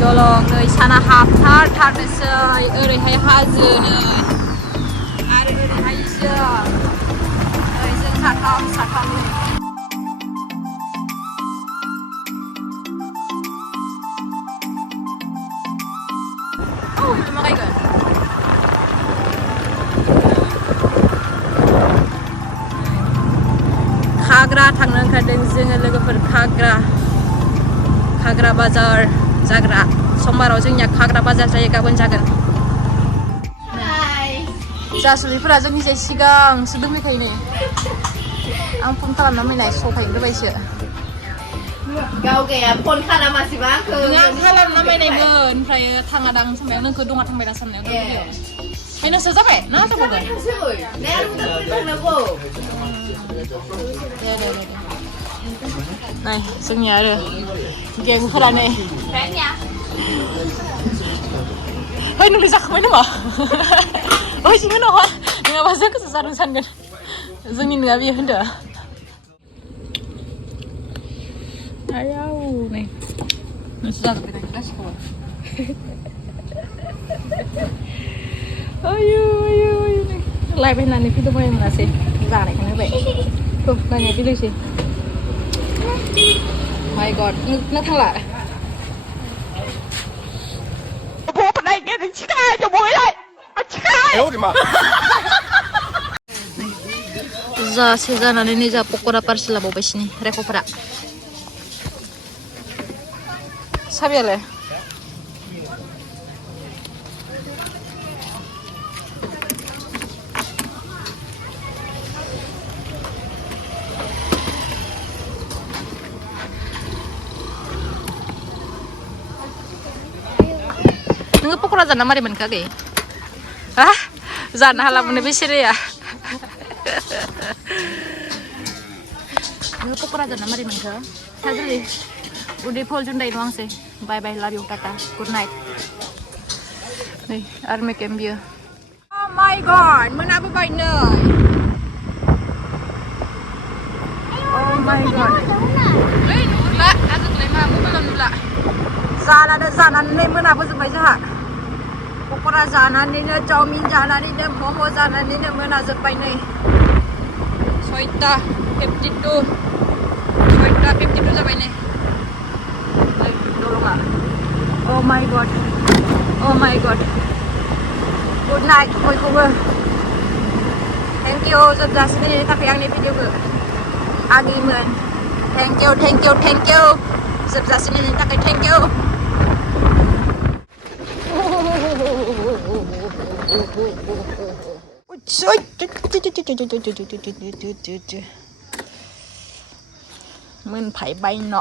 दलं साना हाबथारनोसै ओरैहाय हाजोनो आरो ओरैहाय जों साथाम खाग्रा थांनो ओंखारदों जोङो लोगोफोर खाग्रा बाजार जाग्रा समबाराव जोंनिया खाग्रा बाजार जायो गाबोन जागोन जासुलिफोरा जोंनि जाय सिगांसो दंफैखायो नै आं फन खालामना फैनाय सफायनो होबायसो गाव गैया फन खालामासिबा आंखौ आं खालामना फैनायमोन ओमफ्राय थाङादां साननायाव नोंखौ दङा थांबायना साननायाव ओमफ्राय नोंसोर जाबाय ना जाबावगोन नाय जोंनिया आरो गेंफोरा नै है नोंनो जाखांबाय नामा ओइ जोङो नङा नङाबा जोंखौसो जादों सानगोन जोंनि नङा बियो होनदों आयाव नै नोंसो जाजोब्बाय दां गासिखौबो आयु लायबाय होननानै फैदोंमोन मोनासै जानायखौनो होबाय नायनाय फैदोंसै माय गड नों थांला जासे जानानै नै जा पकरा पार्सेल लाबावबायसिनि रेख'फोरा साबियालाय नोङो पकरा जाना मारै मोनखो आगै हा जानो हालामोन बेसेराया नोङो पकरा जाना मारै मोनखो साजोलि उदै फल जुन्दाय नङासै बाय बाय लाभ इउ टाटा गुड नाइट नै आरो मेकेम बियो माय गड मोनाबोबाय नै माय गड ओइ नुला आजोंलाय मा मबाइलाव नुला जानानै मोनाबोजोब्बाय जोंहा पकरा जानानैनो चावमिन जानानैनो मम' जानानैनो मोनाजोब्बाय नै 6:52 जाबाय नै दलङा अ माय गड गुड नाइट बयखौबो थेंक इउ जोबजासिम थाखाय आंनि भिडिअखौ आगैमोन थेंक इउ जोबजासिम थाखाय थेंक इउ मोनफायबाय न'